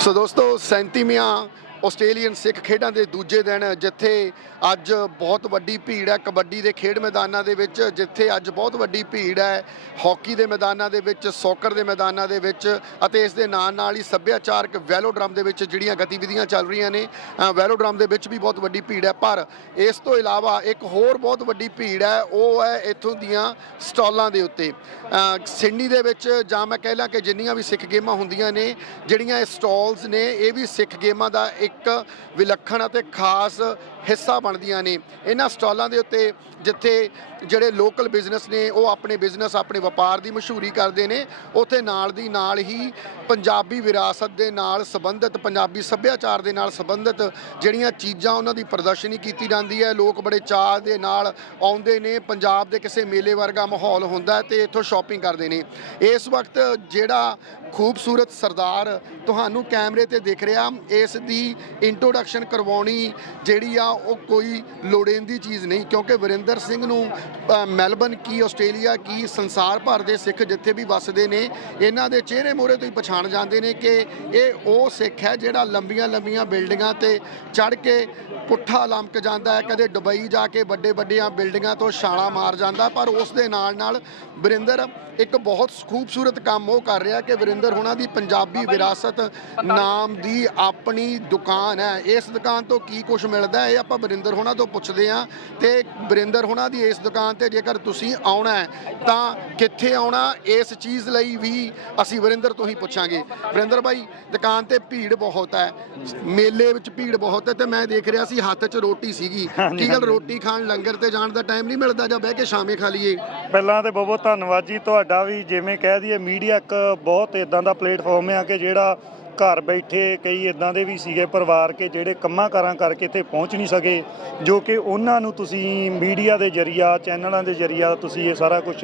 ਸੋ ਦੋਸਤੋ 37ਵੀਆਂ ਆਸਟ੍ਰੇਲੀਅਨ ਸਿੱਖ ਖੇਡਾਂ ਦੇ ਦੂਜੇ ਦਿਨ ਜਿੱਥੇ ਅੱਜ ਬਹੁਤ ਵੱਡੀ ਭੀੜ ਹੈ, ਕਬੱਡੀ ਦੇ ਖੇਡ ਮੈਦਾਨਾਂ ਦੇ ਵਿੱਚ, ਜਿੱਥੇ ਅੱਜ ਬਹੁਤ ਵੱਡੀ ਭੀੜ ਹੈ, ਹਾਕੀ ਦੇ ਮੈਦਾਨਾਂ ਦੇ ਵਿੱਚ, ਸੌਕਰ ਦੇ ਮੈਦਾਨਾਂ ਦੇ ਵਿੱਚ ਅਤੇ ਇਸ ਦੇ ਨਾਲ ਨਾਲ ਹੀ ਸੱਭਿਆਚਾਰਕ ਵੈਲੋਡਰਮ ਦੇ ਵਿੱਚ ਜਿਹੜੀਆਂ ਗਤੀਵਿਧੀਆਂ ਚੱਲ ਰਹੀਆਂ ਨੇ ਵੈਲੋਡਰਮ ਦੇ ਵਿੱਚ ਵੀ ਬਹੁਤ ਵੱਡੀ ਭੀੜ ਹੈ। ਪਰ ਇਸ ਤੋਂ ਇਲਾਵਾ ਇੱਕ ਹੋਰ ਬਹੁਤ ਵੱਡੀ ਭੀੜ ਹੈ, ਉਹ ਹੈ ਇੱਥੋਂ ਦੀਆਂ ਸਟਾਲਾਂ ਦੇ ਉੱਤੇ। ਸਿਡਨੀ ਦੇ ਵਿੱਚ ਜਾਂ ਮੈਂ ਕਹਿ ਲਾਂ ਕਿ ਜਿੰਨੀਆਂ ਵੀ ਸਿੱਖ ਗੇਮਾਂ ਹੁੰਦੀਆਂ ਨੇ, ਜਿਹੜੀਆਂ ਇਹ ਸਟਾਲਸ ਨੇ, ਇਹ ਵੀ ਸਿੱਖ ਗੇਮਾਂ ਦਾ ਇੱਕ ਵਿਲੱਖਣ ਅਤੇ ਖਾਸ ਹਿੱਸਾ ਬਣਦੀਆਂ ਨੇ। ਇਹਨਾਂ ਸਟਾਲਾਂ ਦੇ ਉੱਤੇ ਜਿੱਥੇ ਜਿਹੜੇ ਲੋਕਲ ਬਿਜ਼ਨਸ ਨੇ, ਉਹ ਆਪਣੇ ਬਿਜ਼ਨਸ ਆਪਣੇ ਵਪਾਰ ਦੀ ਮਸ਼ਹੂਰੀ ਕਰਦੇ ਨੇ। ਉੱਥੇ ਨਾਲ ਦੀ ਨਾਲ ਹੀ ਪੰਜਾਬੀ ਵਿਰਾਸਤ ਦੇ ਨਾਲ ਸੰਬੰਧਿਤ, ਪੰਜਾਬੀ ਸੱਭਿਆਚਾਰ ਦੇ ਨਾਲ ਸੰਬੰਧਿਤ ਜਿਹੜੀਆਂ ਚੀਜ਼ਾਂ ਉਹਨਾਂ ਦੀ ਪ੍ਰਦਰਸ਼ਨੀ ਕੀਤੀ ਜਾਂਦੀ ਹੈ, ਲੋਕ ਬੜੇ ਚਾਅ ਦੇ ਨਾਲ ਆਉਂਦੇ ਨੇ। ਪੰਜਾਬ ਦੇ ਕਿਸੇ ਮੇਲੇ ਵਰਗਾ ਮਾਹੌਲ ਹੁੰਦਾ ਹੈ ਤੇ ਇੱਥੋਂ ਸ਼ਾਪਿੰਗ ਕਰਦੇ ਨੇ। ਇਸ ਵਕਤ ਜਿਹੜਾ ਖੂਬਸੂਰਤ ਸਰਦਾਰ ਤੁਹਾਨੂੰ ਕੈਮਰੇ ਤੇ ਦਿਖ ਰਿਹਾ, ਇਸ ਦੀ ਇੰਟਰੋਡਕਸ਼ਨ ਕਰਵਾਉਣੀ ਜਿਹੜੀ ਆ ਉਹ ਕੋਈ ਲੋੜੀਂਦੀ ਚੀਜ਼ ਨਹੀਂ ਕਿਉਂਕਿ ਵਰਿੰਦਰ ਸਿੰਘ ਨੂੰ ਅ, ਮੈਲਬਨ ਕੀ ਆਸਟ੍ਰੇਲੀਆ ਕੀ ਸੰਸਾਰ ਭਰ ਦੇ ਸਿੱਖ ਜਿੱਥੇ ਵੀ ਵੱਸਦੇ ਨੇ ਇਹਨਾਂ ਦੇ ਚਿਹਰੇ ਮੋਹਰੇ ਤੋਂ ਹੀ ਪਛਾਣ ਜਾਂਦੇ ਨੇ ਕਿ ਇਹ ਉਹ ਸਿੱਖ ਹੈ ਜਿਹੜਾ ਲੰਬੀਆਂ ਲੰਬੀਆਂ ਬਿਲਡਿੰਗਾਂ ਤੇ ਚੜ੍ਹ ਕੇ ਪੁੱਠਾ ਲਮਕ ਜਾਂਦਾ ਹੈ ਕਦੇ ਦੁਬਈ ਜਾ ਕੇ ਵੱਡੇ ਵੱਡੀਆਂ ਬਿਲਡਿੰਗਾਂ ਤੋਂ ਛਾਲਾਂ ਮਾਰ ਜਾਂਦਾ ਪਰ ਉਸ ਦੇ ਨਾਲ ਨਾਲ ਵਰਿੰਦਰ ਇੱਕ ਬਹੁਤ ਖੂਬਸੂਰਤ ਕੰਮ ਉਹ ਕਰ ਰਿਹਾ ਕਿ ਵਰਿੰਦਰ ਹੋਣਾ ਦੀ ਪੰਜਾਬੀ ਵਿਰਾਸਤ ਨਾਮ ਦੀ ਆਪਣੀ ਦੁਕਾਨ ਹੈ। ਇਸ ਦੁਕਾਨ ਤੋਂ ਕੀ ਕੁਝ ਮਿਲਦਾ ਹੈ ਇਹ ਆਪਾਂ ਵਰਿੰਦਰ ਹੋਣਾ ਤੋਂ ਪੁੱਛਦੇ ਹਾਂ ਤੇ ਵਰਿੰਦਰ ਹੋਣਾ ਦੀ ਇਸ ਦੁਕਾਨ ਤੇ ਜੇਕਰ ਤੁਸੀਂ ਆਉਣਾ ਹੈ ਤਾਂ ਕਿੱਥੇ ਆਉਣਾ ਇਸ ਚੀਜ਼ ਲਈ ਵੀ ਅਸੀਂ ਵਰਿੰਦਰ ਤੋਂ ਹੀ ਪੁੱਛਾਂਗੇ। ਵਰਿੰਦਰ ਭਾਈ ਦੁਕਾਨ ਤੇ ਭੀੜ ਬਹੁਤ ਹੈ ਮੇਲੇ ਵਿੱਚ ਭੀੜ ਬਹੁਤ ਹੈ ਤੇ ਮੈਂ ਦੇਖ ਰਿਹਾ ਸੀ ਹੱਥ 'ਚ ਰੋਟੀ ਸੀਗੀ। ਕੀ ਗੱਲ ਰੋਟੀ ਖਾਣ ਲੰਗਰ ਤੇ ਜਾਣ ਦਾ ਟਾਈਮ ਨਹੀਂ ਮਿਲਦਾ ਜਾਂ ਬਹਿ ਕੇ ਸ਼ਾਮੇ ਖਾ ਲਈਏ? ਪਹਿਲਾਂ ਤੇ ਬਹੁਤ ਬਹੁਤ ਧੰਨਵਾਦ ਜੀ ਤੁਹਾਡਾ ਵੀ ਜਿਵੇਂ ਕਹਿ ਦਈਏ ਮੀਡੀਆ ਇੱਕ ਬਹੁਤ ਇਦਾਂ ਦਾ ਪਲੇਟਫਾਰਮ ਆ ਕਿ ਜਿਹੜਾ ਘਰ ਬੈਠੇ ਕਈ ਇਦਾਂ ਦੇ ਵੀ ਸੀਗੇ ਪਰਿਵਾਰ ਕੇ ਜਿਹੜੇ ਕੰਮਾਂ ਕਾਰਾਂ ਕਰਕੇ ਇੱਥੇ ਪਹੁੰਚ ਨਹੀਂ ਸਕੇ ਜੋ ਕਿ ਉਹਨਾਂ ਨੂੰ ਤੁਸੀਂ ਮੀਡੀਆ ਦੇ ਜਰੀਆ ਚੈਨਲਾਂ ਦੇ ਜਰੀਆ ਤੁਸੀਂ ਇਹ ਸਾਰਾ ਕੁਝ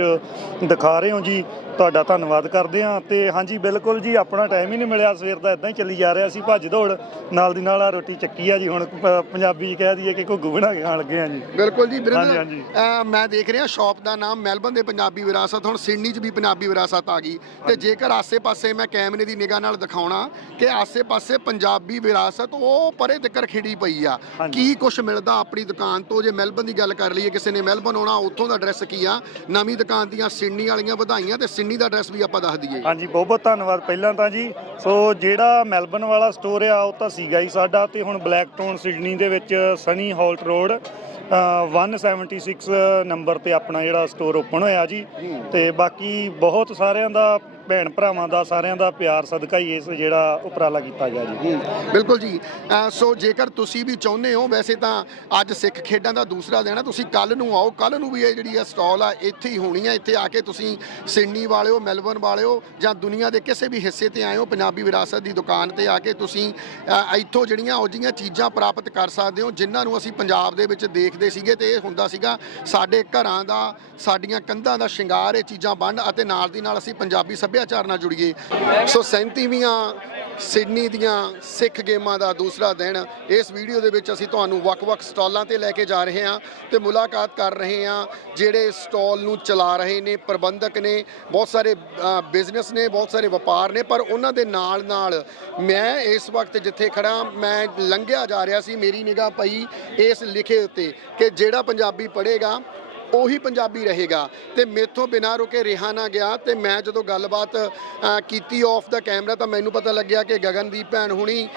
ਦਿਖਾ ਰਹੇ ਹੋ ਜੀ। ਤੁਹਾਡਾ ਧੰਨਵਾਦ ਕਰਦੇ ਹਾਂ ਤੇ ਹਾਂਜੀ ਬਿਲਕੁਲ ਜੀ ਆਪਣਾ ਟਾਈਮ ਹੀ ਨਹੀਂ ਮਿਲਿਆ ਸਵੇਰ ਦਾ ਇਦਾਂ ਹੀ ਚੱਲੀ ਜਾ ਰਿਹਾ ਸੀ ਭੱਜ ਦੌੜ। ਨਾਲ ਦੀ ਨਾਲ ਆ ਰੋਟੀ ਚੱਕੀ ਆ ਜੀ ਹੁਣ ਪੰਜਾਬੀ ਕਹਿ ਦਈਏ ਕਿ ਘੁੱਗੂ ਬਣਾ ਕੇ ਖਾਣ ਲੱਗੇ ਆ ਜੀ। ਬਿਲਕੁਲ ਜੀ ਹਾਂਜੀ, ਹਾਂਜੀ। ਮੈਂ ਦੇਖ ਰਿਹਾ ਸ਼ਾਪ ਦਾ ਨਾਮ ਮੈਲਬਨ ਦੇ ਪੰਜਾਬੀ ਵਿਰਾਸਤ ਹੁਣ ਸਿਡਨੀ 'ਚ ਵੀ ਪੰਜਾਬੀ ਵਿਰਾਸਤ ਆ ਗਈ। ਤੇ ਜੇਕਰ ਆਸੇ-ਪਾਸੇ ਮੈਂ ਕੈਮਰੇ ਦੀ ਨਿਗਾਹ ਨਾਲ ਦਿਖਾਉਣਾ ਕਿ ਆਸੇ-ਪਾਸੇ ਪੰਜਾਬੀ ਵਿਰਾਸਤ ਉਹ ਪਰੇ ਤੱਕਰ ਖਿੜੀ ਪਈ ਆ। ਕੀ ਕੁਝ ਮਿਲਦਾ ਆਪਣੀ ਦੁਕਾਨ ਤੋਂ? ਜੇ ਮੈਲਬਨ ਦੀ ਗੱਲ ਕਰ ਲਈਏ ਕਿਸੇ ਨੇ ਮੈਲਬਨ ਆਉਣਾ ਉੱਥੋਂ ਦਾ ਐਡਰੈਸ ਕੀ ਆ? ਨਵੀਂ ਦੁਕਾਨ ਦੀਆਂ ਸਿਡਨੀ ਵਾਲੀਆਂ ਵਧਾਈਆਂ ਤੇ ਸਿਡਨੀ ਦਾ ਐਡਰੈਸ ਵੀ ਆਪਾਂ ਦੱਸ ਦਈਏ। ਹਾਂਜੀ ਬਹੁਤ ਬਹੁਤ ਧੰਨਵਾਦ ਪਹਿਲਾਂ ਤਾਂ ਜੀ। ਸੋ ਜਿਹੜਾ ਮੈਲਬਨ ਵਾਲਾ ਸਟੋਰ ਆ ਉਹ ਤਾਂ ਸੀਗਾ ਹੀ ਸਾਡਾ ਤੇ ਹੁਣ ਬਲੈਕਟਾਊਨ ਸਿਡਨੀ ਦੇ ਵਿੱਚ ਸਨੀ ਹਾਲਟ ਰੋਡ ਅ, 176 ਨੰਬਰ ਤੇ ਆਪਣਾ ਜਿਹੜਾ ਸਟੋਰ ਓਪਨ ਹੋਇਆ ਜੀ। ਤੇ ਬਾਕੀ ਬਹੁਤ ਸਾਰਿਆਂ ਦਾ ਭੈਣ ਭਰਾਵਾਂ ਦਾ, ਸਾਰਿਆਂ ਦਾ ਪਿਆਰ, ਸਦਕਾ ਹੀ ਇਸ ਜਿਹੜਾ ਉਪਰਾਲਾ ਕੀਤਾ ਗਿਆ ਜੀ। ਬਿਲਕੁਲ ਜੀ। ਅਹ ਸੋ ਜੇਕਰ ਤੁਸੀਂ ਵੀ ਚਾਹੁੰਦੇ ਹੋ, ਵੈਸੇ ਤਾਂ ਅੱਜ ਸਿੱਖ ਖੇਡਾਂ ਦਾ ਦੂਸਰਾ ਦਿਨ ਹੈ ਤੁਸੀਂ ਕੱਲ ਨੂੰ ਆਓ ਕੱਲ ਨੂੰ ਵੀ ਇਹ ਜਿਹੜੀ ਆ ਸਟਾਲ ਆ, ਇੱਥੇ ਹੀ ਹੋਣੀ ਆ। ਇੱਥੇ ਆ ਕੇ ਤੁਸੀਂ ਸਿਡਨੀ ਵਾਲਿਓ, ਮੈਲਬਰਨ ਵਾਲਿਓ ਜਾਂ ਦੁਨੀਆ ਦੇ ਕਿਸੇ ਵੀ ਹਿੱਸੇ ਤੇ ਆਏ ਹੋ, ਪੰਜਾਬੀ ਵਿਰਾਸਤ ਦੀ ਦੁਕਾਨ ਤੇ ਆ ਕੇ ਤੁਸੀਂ ਅਹ ਇੱਥੋਂ ਜਿਹੜੀਆਂ ਉਹ ਜਿਹੀਆਂ ਚੀਜ਼ਾਂ ਪ੍ਰਾਪਤ ਕਰ ਸਕਦੇ ਹੋ, ਜਿਨ੍ਹਾਂ ਨੂੰ ਅਸੀਂ ਪੰਜਾਬ ਦੇ ਵਿੱਚ ਦੇਖਦੇ ਸੀਗੇ ਤੇ ਇਹ ਹੁੰਦਾ ਸੀਗਾ, ਸਾਡੇ ਘਰਾਂ ਦਾ, ਸਾਡੀਆਂ ਕੰਧਾਂ ਦਾ ਸ਼ਿੰਗਾਰ, ਇਹ ਚੀਜ਼ਾਂ ਬਣ ਅਤੇ ਨਾਲ ਦੀ ਨਾਲ ਅਸੀਂ ਪੰਜਾਬੀ ਸੱਭਿਆਚਾਰ ਨਾਲ ਜੁੜੀਏ। ਸੋ 37ਵੀਆਂ ਸਿਡਨੀ ਦੀਆਂ ਸਿੱਖ ਗੇਮਾਂ ਦਾ ਦੂਸਰਾ ਦਿਨ। ਇਸ ਵੀਡੀਓ ਦੇ ਵਿੱਚ ਅਸੀਂ ਤੁਹਾਨੂੰ ਵੱਖ-ਵੱਖ ਸਟਾਲਾਂ ਤੇ ਲੈ ਕੇ ਜਾ ਰਹੇ ਹਾਂ ਤੇ ਮੁਲਾਕਾਤ ਕਰ ਰਹੇ ਹਾਂ, ਜਿਹੜੇ ਸਟਾਲ ਨੂੰ ਚਲਾ ਰਹੇ ਨੇ, ਪ੍ਰਬੰਧਕ ਨੇ, ਬਹੁਤ ਸਾਰੇ ਬਿਜ਼ਨਸ ਨੇ, ਬਹੁਤ ਸਾਰੇ ਵਪਾਰ ਨੇ, ਪਰ ਉਹਨਾਂ ਦੇ ਨਾਲ-ਨਾਲ ਮੈਂ ਇਸ ਵਕਤ ਜਿੱਥੇ ਖੜਾ ਮੈਂ ਲੰਘਿਆ ਜਾ ਰਿਹਾ ਸੀ, ਮੇਰੀ ਨਿਗਾਹ ਪਈ ਇਸ ਲਿਖੇ ਉੱਤੇ ਕਿ ਜਿਹੜਾ ਪੰਜਾਬੀ ਪੜ੍ਹੇਗਾ ਉਹੀ ਪੰਜਾਬੀ ਰਹੇਗਾ। ਤੇ ਮੇਥੋਂ ਬਿਨਾਂ ਰੁਕੇ ਰਿਹਾ ਨਾ ਗਿਆ। ਤੇ ਮੈਂ ਜਦੋਂ ਗੱਲਬਾਤ ਕੀਤੀ ਆਫ ਦਾ ਕੈਮਰਾ ਤਾਂ ਮੈਨੂੰ ਪਤਾ ਲੱਗਿਆ ਕਿ ਗਗਨਦੀਪ ਭੈਣ ਹੁਣੀ